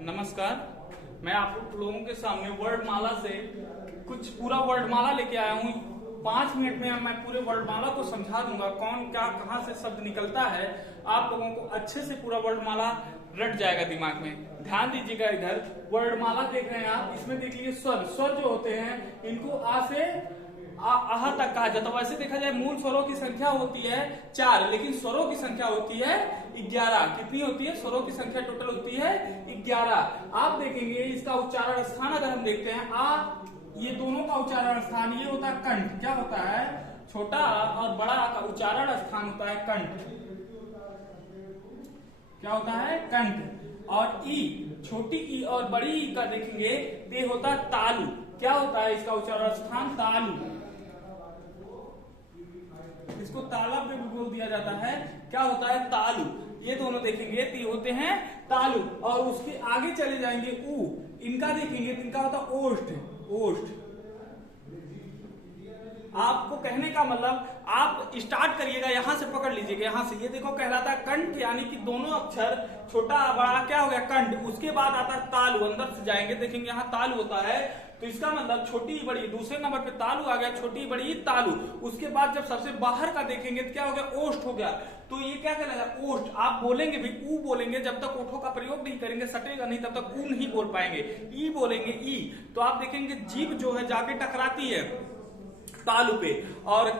नमस्कार। मैं आप लोगों के सामने वर्णमाला से कुछ पूरा वर्णमाला लेके आया हूँ। 5 मिनट में मैं पूरे वर्णमाला को समझा दूंगा, कौन क्या कहाँ से शब्द निकलता है। आप लोगों को अच्छे से पूरा वर्णमाला रट जाएगा दिमाग में। ध्यान दीजिएगा, इधर वर्णमाला देख रहे हैं आप, इसमें देख लीजिए स्वर। स्वर जो होते हैं इनको आ से आहा तक कहा जाता है। वैसे देखा जाए मूल स्वरों की संख्या होती है 4, लेकिन स्वरों की संख्या होती है 11। कितनी होती है? स्वरों की संख्या टोटल होती है 11। आप देखेंगे इसका उच्चारण स्थान अगर हम देखते हैं ये दोनों का उच्चारण स्थान ये होता है कंठ। क्या होता है? छोटा और बड़ा का उच्चारण स्थान होता है कंठ। क्या होता है? कंठ। और ई, छोटी ई और बड़ी ई का देखेंगे ये होता है तालु। क्या होता है इसका उच्चारण स्थान? तालु। इसको तालाब में भी बोल दिया जाता है। क्या होता है? तालु। ये दोनों देखेंगे तो होते हैं तालु। और उसके आगे चले जाएंगे ऊ, इनका देखेंगे तो इनका होता है ओष्ठ। ओष्ठ। आपको कहने का मतलब, आप स्टार्ट करिएगा यहां से, पकड़ लीजिएगा यहां से। ये देखो कहलाता है कंठ, यानी कि दोनों अक्षर छोटा बड़ा क्या हो गया? कंठ। उसके बाद आता है तालु, अंदर से जाएंगे देखेंगे यहाँ तालु होता है। तो इसका मतलब छोटी बड़ी, दूसरे नंबर पे तालु आ गया, छोटी बड़ी तालु। उसके बाद जब सबसे बाहर का देखेंगे तो क्या हो गया? ओष्ठ हो गया। तो ये क्या कहलाएगा? ओष्ठ। आप बोलेंगे भी ऊ बोलेंगे, जब तक ओठों का प्रयोग नहीं करेंगे, सटेगा नहीं, तब तक ऊ नहीं बोल पाएंगे। ई बोलेंगे ई। तो आप देखेंगे जीभ जो है जाके टकराती है तालु पे। और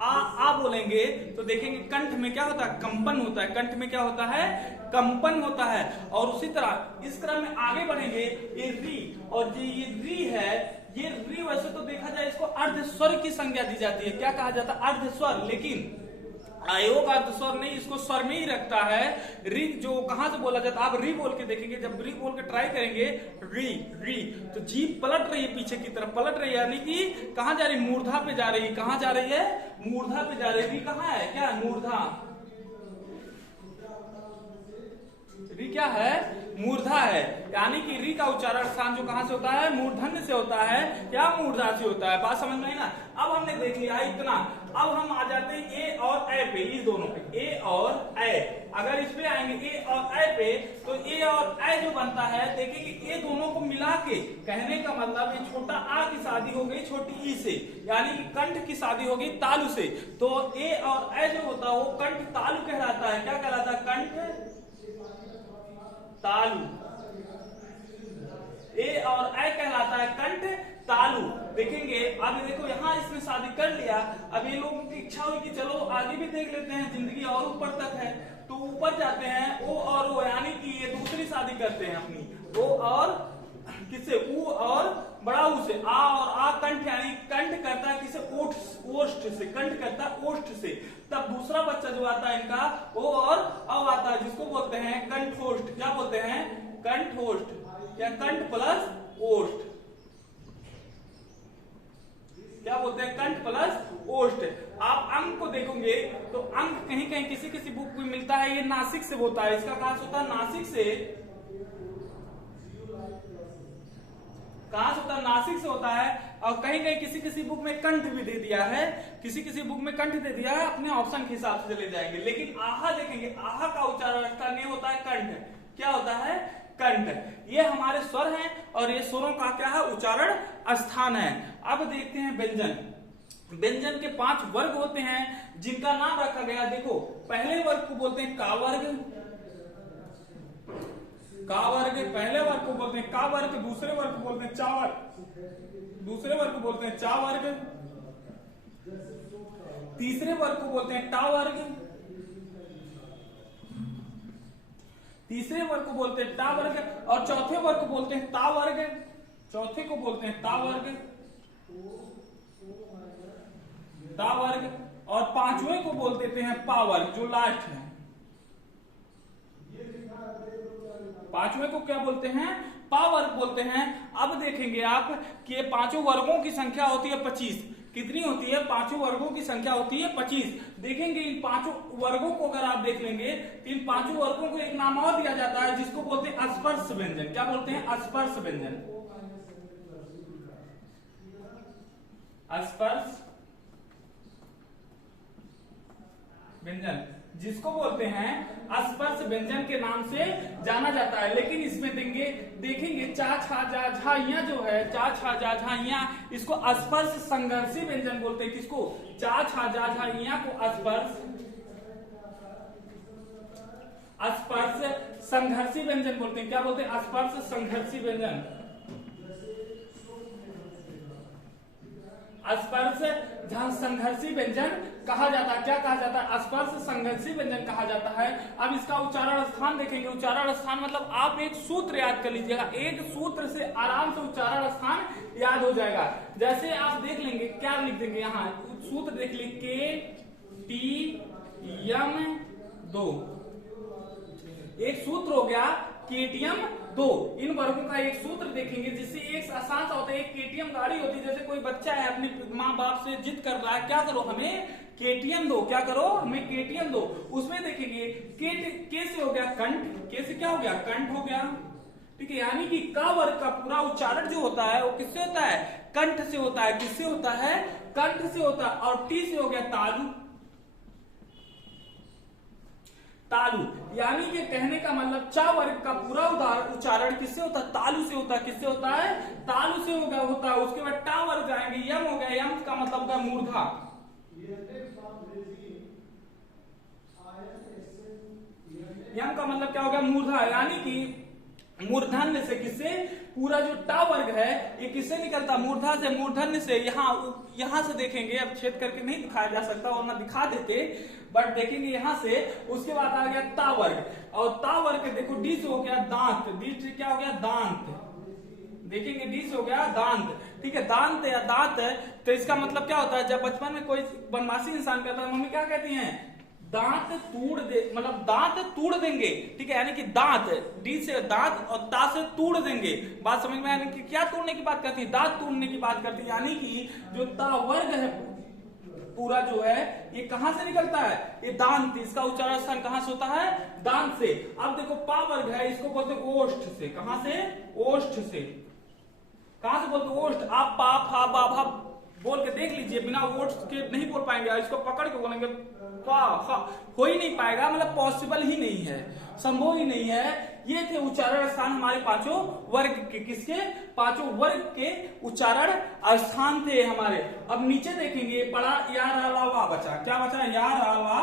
आ बोलेंगे तो देखेंगे कंठ में क्या होता है? कंपन होता है। कंठ में क्या होता है? कंपन होता है। और उसी तरह इस क्रम में आगे बढ़ेंगे, ये री, और ये री है, ये री वैसे तो देखा जाए इसको अर्ध स्वर की संज्ञा दी जाती है। क्या कहा जाता है? अर्ध स्वर। लेकिन आयोग अर्ध स्वर नहीं, इसको स्वर में ही रखता है। री जो कहां से बोला जाता है? आप री बोल के देखेंगे, जब री बोल के ट्राई करेंगे री री, तो जीभ पलट रही है, पीछे की तरफ पलट रही है, यानी कि कहां जा रही? मूर्धा पे जा रही है। कहां जा रही है? मूर्धा पे जा रही है। री कहां है? क्या? मूर्धा। री क्या है? मूर्धा है। यानी कि री का उच्चारण स्थान जो कहां से होता है? मूर्धन्य से होता है या मूर्धा से होता है। बात समझ में आई ना? अब हमने देख लिया इतना। अब हम आ जाते हैं ए और ए पे, इस दोनों पे, ए और ए। अगर इस पे आएंगे ए और ए पे, तो ए और ए जो बनता है देखेंगे, ए दोनों को मिला के, कहने का मतलब ये छोटा आ की शादी हो गई छोटी ई से, यानी कि कंठ की शादी हो गई तालु से। तो ए और ए जो होता है वो कंठ तालु कहलाता है। क्या कहलाता है? कंठ तालु। ए और ए कहलाता है कंठ तालु। देखेंगे अब देखो यहां इसने शादी कर लिया। अब ये लोगों की इच्छा हुई कि चलो आगे भी देख लेते हैं, जिंदगी और ऊपर तक है, तो ऊपर जाते हैं ओ और ओ, यानी कि ये दूसरी शादी करते हैं अपनी। ओ और किससे? ऊ और बड़ा ऊ से। आ और आ कंठ, यानी कंठ करता है किसे? ओष्ठ से। कंठ करता है ओष्ठ से। तब दूसरा बच्चा जो आता है इनका ओ और अव आता है, जिसको बोलते हैं कंठोष्ठ। क्या बोलते हैं? कंठोष्ठ या कंठ प्लस ओष्ठ। क्या बोलते हैं? कंठ प्लस ओष्ठ। आप अंक को देखोगे तो अंक कहीं कहीं किसी किसी बुक में मिलता है, ये नासिक से होता है। इसका कहां से होता है? नासिक से। कहां से होता है? नासिक से होता है। और कहीं कहीं किसी किसी बुक में कंठ भी दे दिया है, किसी किसी बुक में कंठ दे दिया है। अपने ऑप्शन के हिसाब से चले जाएंगे। लेकिन आहा देखेंगे, आहा का उच्चारण स्थान ये होता है कंठ। क्या होता है? कंठ। ये हमारे स्वर हैं और ये स्वरों का क्या है? उच्चारण स्थान है। अब देखते हैं व्यंजन। व्यंजन के 5 वर्ग होते हैं जिनका नाम रखा गया। देखो, पहले वर्ग को बोलते हैं का वर्ग। का वर्ग पहले वर्ग को बोलते हैं का वर्ग। दूसरे वर्ग को बोलते हैं चा वर्ग। दूसरे वर्ग को बोलते हैं चा वर्ग। तीसरे वर्ग को बोलते हैं टा वर्ग। तीसरे वर्ग को बोलते हैं टा वर्ग। और चौथे वर्ग को बोलते हैं ता वर्ग। चौथे को बोलते हैं ता वर्ग, ता वर्ग। और 5वें को बोल देते हैं पा वर्ग, जो लास्ट है। 5वें को क्या बोलते हैं? पा वर्ग बोलते हैं। अब देखेंगे आप कि ये 5 वर्गों की संख्या होती है 25। कितनी होती है? 5 वर्गों की संख्या होती है 25। देखेंगे इन 5 वर्गों को अगर आप देख लेंगे तो इन 5 वर्गों को एक नाम और दिया जाता है, जिसको बोलते हैं स्पर्श व्यंजन। क्या बोलते हैं? स्पर्श व्यंजन। स्पर्श व्यंजन। जिसको बोलते हैं स्पर्श व्यंजन के नाम से जाना जाता है। लेकिन इसमें देखेंगे चा छा जा झा या जो है चा छा जा झा या इसको स्पर्श संघर्षी व्यंजन बोलते हैं। किसको? चा छा जा झा या को स्पर्श संघर्षी व्यंजन बोलते हैं। क्या बोलते हैं? स्पर्श संघर्षी व्यंजन। स्पर्श संघर्षी व्यंजन कहा जाता है। क्या कहा जाता है? स्पर्श संघर्षी व्यंजन कहा जाता है। अब इसका उच्चारण स्थान देखेंगे। उच्चारण स्थान मतलब आप एक सूत्र याद कर लीजिएगा, एक सूत्र से आराम से उच्चारण स्थान याद हो जाएगा। जैसे आप देख लेंगे, क्या लिख देंगे यहाँ सूत्र देख लीजिए, KTM 2 एक सूत्र हो गया, KTM 2 इन वर्गों का एक सूत्र देखेंगे जिससे एक आसान सा होता है। एक KTM गाड़ी होती है, जैसे कोई बच्चा है अपने माँ बाप से जिद कर रहा है, क्या करो हमें KTM दो, क्या करो हमें KTM दो। उसमें देखेंगे के से हो गया कंठ, के से क्या हो गया? कंठ हो गया, ठीक है। यानी कि का वर्ग का पूरा उच्चारण जो होता है वो किससे होता है? कंठ से होता है। किससे होता है? कंठ से होता है। और टी से हो गया तालु, तालु। यानी कि कहने का मतलब चा वर्ग का पूरा उच्चारण किससे होता है? तालु से होता है। किससे होता है? तालु से होता है। उसके बाद टा वर्ग आएंगे, यम हो गया, यम का मतलब होता है मूर्धा। यम का मतलब क्या हो गया? मूर्धा। यानी कि मूर्धन्य से, किससे? पूरा जो टा वर्ग है ये किससे निकलता? मूर्धा से, मूर्धन्य से। यहाँ से देखेंगे, अब छेद करके नहीं दिखाया जा सकता और ना दिखा देते, बट देखेंगे यहाँ से। उसके बाद आ गया ता वर्ग, और ता वर्ग देखो डी से हो गया दांत, डी से क्या हो गया? दांत। देखेंगे डी से हो गया दांत, ठीक है। दांत या दांत, तो इसका मतलब क्या होता है? जब बचपन में कोई बदमाशी इंसान करता है, मम्मी क्या कहती हैं? दांत तोड़ दे, मतलब दांत तोड़ देंगे, ठीक है। यानी कि दांत, डी से दांत और ता से तोड़ देंगे। बात समझ में? यानी कि क्या तोड़ने की बात करती है? दांत तोड़ने की बात करती है। यानी कि जो ता वर्ग है पूरा जो है ये कहां से निकलता है? ये दांत। इसका उच्चारण स्थान कहां से होता है? दांत से। अब देखो पा वर्ग है, इसको बोलते हैं ओष्ठ से। कहां से? ओष्ठ से। कहां से बोलते? ओष्ठ। आप पा फा बा भा बोल के देख लीजिए, बिना ओष्ठ के नहीं बोल पाएंगे। इसको पकड़ के बोलेंगे पा फा, हो ही नहीं पाएगा, मतलब पॉसिबल ही नहीं है, संभव ही नहीं है। ये थे उच्चारण स्थान हमारे पांचों वर्ग के। किसके? पांचों वर्ग के उच्चारण स्थान थे हमारे। अब नीचे देखेंगे, पड़ा या रा ला वा बचा। क्या बचा? या रा ला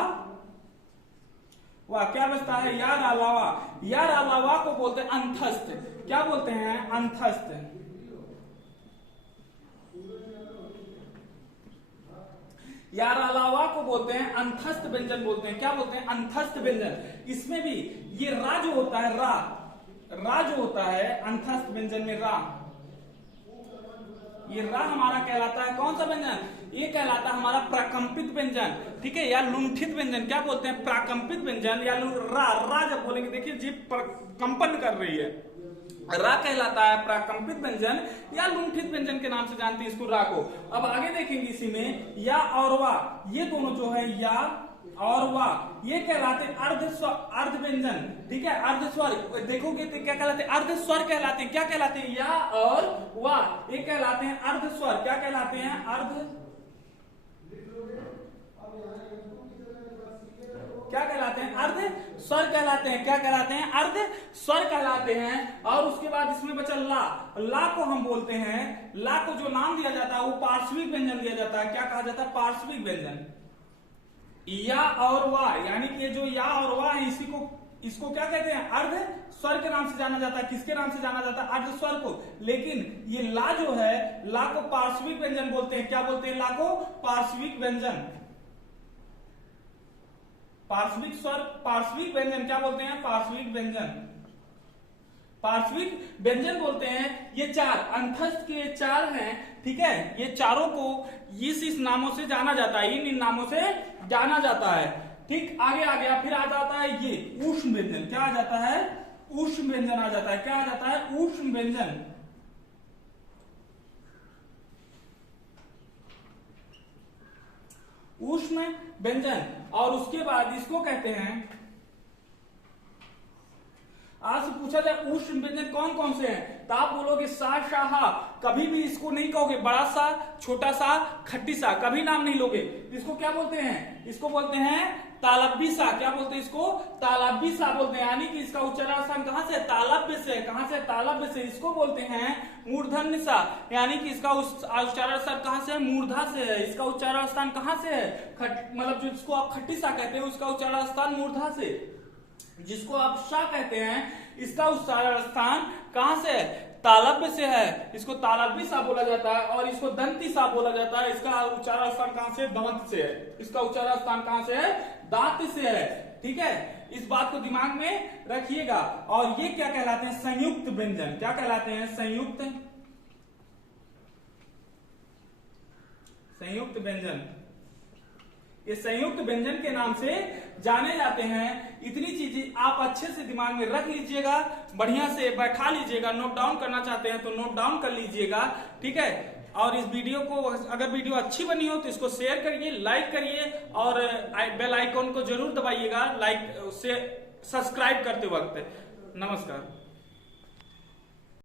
वा। क्या बचता है? या रा ला वा। या रा ला वा को बोलते हैं अंतस्थ। क्या बोलते हैं? अंतस्थ। या रा ला वा को बोलते हैं अंतस्थ व्यंजन बोलते हैं। क्या बोलते हैं? अंतस्थ व्यंजन। इसमें भी ये रा जो होता है, रा जो होता है अंतस्थ व्यंजन में, ये रा हमारा कहलाता है कौन सा व्यंजन? ये कहलाता है हमारा प्राकंपित व्यंजन, ठीक है, या लुंठित व्यंजन। क्या बोलते हैं? प्राकंपित व्यंजन या रा जब बोलेंगे, देखिए जीभ कंपन कर रही है, रा कहलाता है प्राकंपित व्यंजन या लुंठित व्यंजन के नाम से जानते हैं इसको, रा को। अब आगे देखेंगे इसी में या और वा, ये दोनों जो है या और वा, ये कहलाते अर्ध व्यंजन, ठीक है, अर्ध स्वर। देखोगे तो क्या कहलाते हैं? अर्ध स्वर कहलाते हैं। क्या कहलाते हैं? या और वा, ये कहलाते हैं अर्ध स्वर। क्या कहलाते हैं? क्या कहलाते हैं? अर्ध स्वर कहलाते हैं। क्या कहलाते हैं? अर्ध स्वर कहलाते हैं। और उसके बाद इसमें बचा ला। ला को हम बोलते हैं, ला को जो नाम दिया जाता है वो पार्श्विक व्यंजन दिया जाता है। क्या कहा जाता है? पार्श्विक व्यंजन। या और वा, यानी कि ये जो या और वा है इसको क्या कहते हैं? अर्ध स्वर के नाम से जाना जाता है। किसके नाम से जाना जाता है? अर्ध स्वर को। लेकिन ये ला जो है, ला को पार्श्विक व्यंजन बोलते हैं। क्या बोलते हैं? ला को पार्श्विक व्यंजन। पार्श्विक स्वर, पार्श्विक व्यंजन क्या बोलते हैं? पार्श्विक व्यंजन, पार्श्विक व्यंजन बोलते हैं। ये चार अंतस्थ के चार हैं, ठीक है, ये चारों को इस नामों से जाना जाता है, इन नामों से जाना जाता है। ठीक, आगे आ गया, फिर आ जाता है ये ऊष्म व्यंजन। क्या आ जाता है? ऊष्म व्यंजन आ जाता है। क्या आ जाता है? ऊष्म व्यंजन। ऊष्म व्यंजन। और उसके बाद इसको कहते हैं, आज से पूछा जाए ऊष्म व्यंजन कौन कौन से हैं, तो आप बोलोगे सा, शा, हा। कभी भी इसको नहीं कहोगे बड़ा सा, छोटा सा, खट्टी सा, कभी नाम नहीं लोगे। इसको क्या बोलते हैं? इसको बोलते हैं तालब्य सा, क्या बोलते हैं इसको? तालब्य सा बोलते हैं, यानी कि इसका उच्चारण स्थान कहां से? तालब्य से। कहां से? तालब्य से। इसको बोलते हैं मूर्धन्य सा, यानी कि इसका उच्चारण स्थान कहां से है? मूर्धा से है। इसका उच्चारण स्थान कहां से है? मतलब जिसको आप खट्टी सा कहते हैं उसका उच्चारण स्थान मूर्धा से। जिसको आप सा कहते हैं इसका उच्चारण स्थान कहां से है? तालब्य से है। इसको तालब्य सा बोला जाता है और इसको दंती सा बोला जाता है। इसका उच्चारण स्थान कहां से? दांत से है। इसका उच्चारण स्थान कहां से है? दांत से है। ठीक है, इस बात को दिमाग में रखिएगा। और ये क्या कहलाते हैं? संयुक्त व्यंजन। क्या कहलाते हैं? संयुक्त व्यंजन। ये संयुक्त व्यंजन के नाम से जाने जाते हैं। इतनी चीजें आप अच्छे से दिमाग में रख लीजिएगा, बढ़िया से बैठा लीजिएगा। नोट डाउन करना चाहते हैं तो नोट डाउन कर लीजिएगा। ठीक है, और इस वीडियो को, अगर वीडियो अच्छी बनी हो तो इसको शेयर करिए, लाइक करिए और बेल आइकॉन को जरूर दबाइएगा लाइक से सब्सक्राइब करते वक्त। नमस्कार।